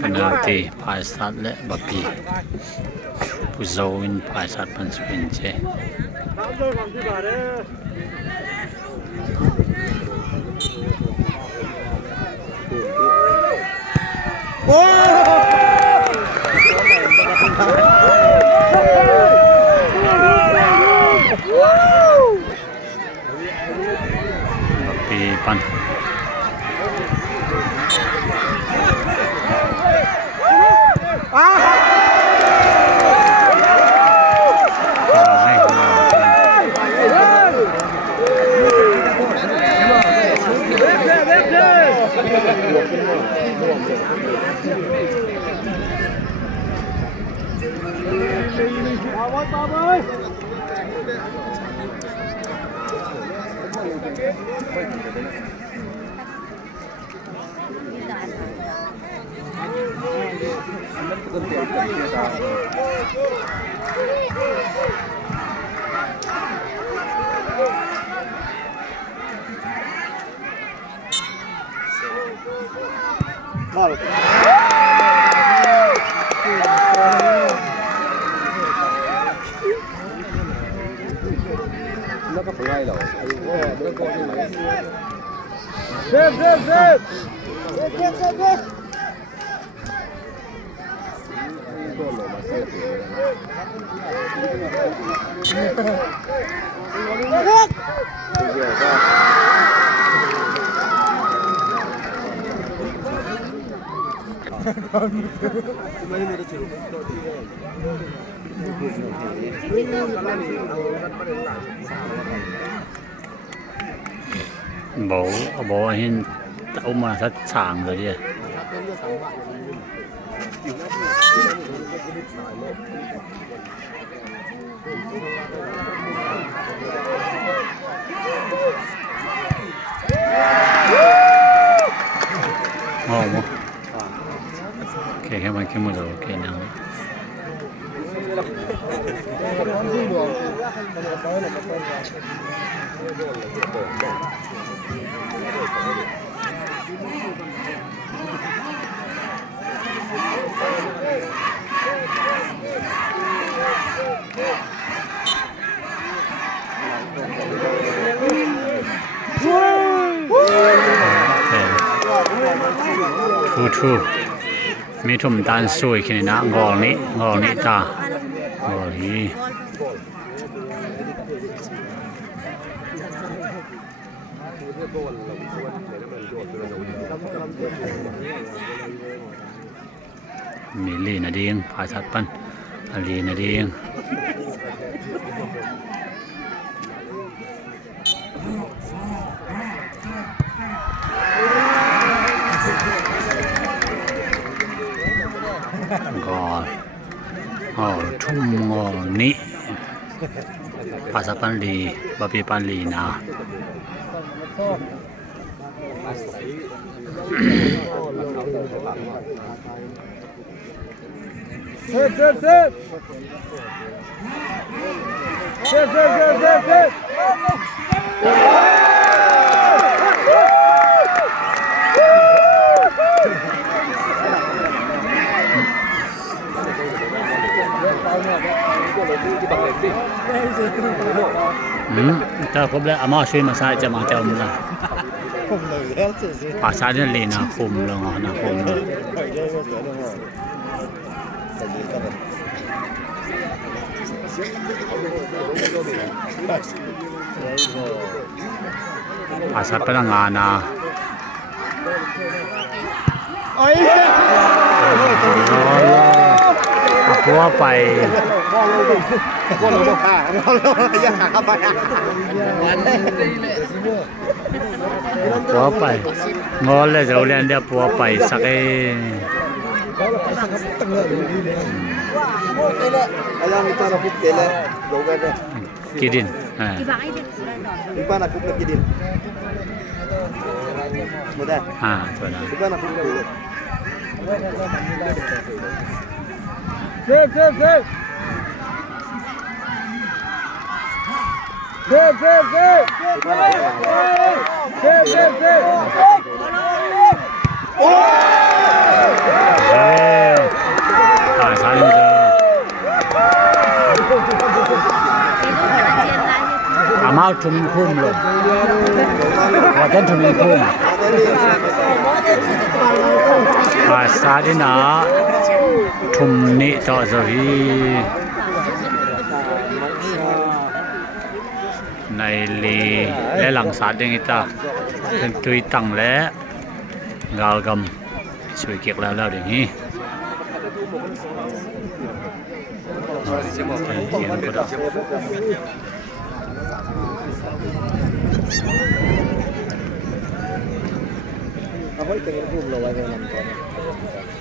penalti Paisat และบักกี้ผู้โซวินPaisat พันสวินเจโอ้บักกี้ปันแล้วก็ไปไล่เราแล้วก็เซฟก็ลงมาเซฟbố hin tao mà thất sàng rồi đi ngon quá cái một rồi cái nào thuมีทุ่มตาลสวยขึ้นนะงอนี้ตางอนี้มีลีนาดีงภาษาปันลีนาดีงก็ทุ่มงอนี้ภาษาปันลีบาปีปันลีนะเซฟถ้าครบแล้วอาม่าช่วยมาใส่จะมาเจ้ามึงละภาษาเรื่องลีนะคุมลงนะคุมเลยภาษาพลังงานนะพัวไปพัวไปงอเลยเราเรียนเดี๋ยวพัวไปสักกี่ดินIban aku pergi din. Mudah. Betul. Iban aku pergi. Save. ชุมินคุ้มเลยว่าท่านชุมินคุ้มภาษาดินาชุมนิต่อสวีในลีและหลังสาดยังไงตาเป็นตุยตังและกาลกำช่วยเก็บแล้วเดี๋ยวนี้เอาไว้เป็นกลุ่มเราไว้ในนั้นก่อน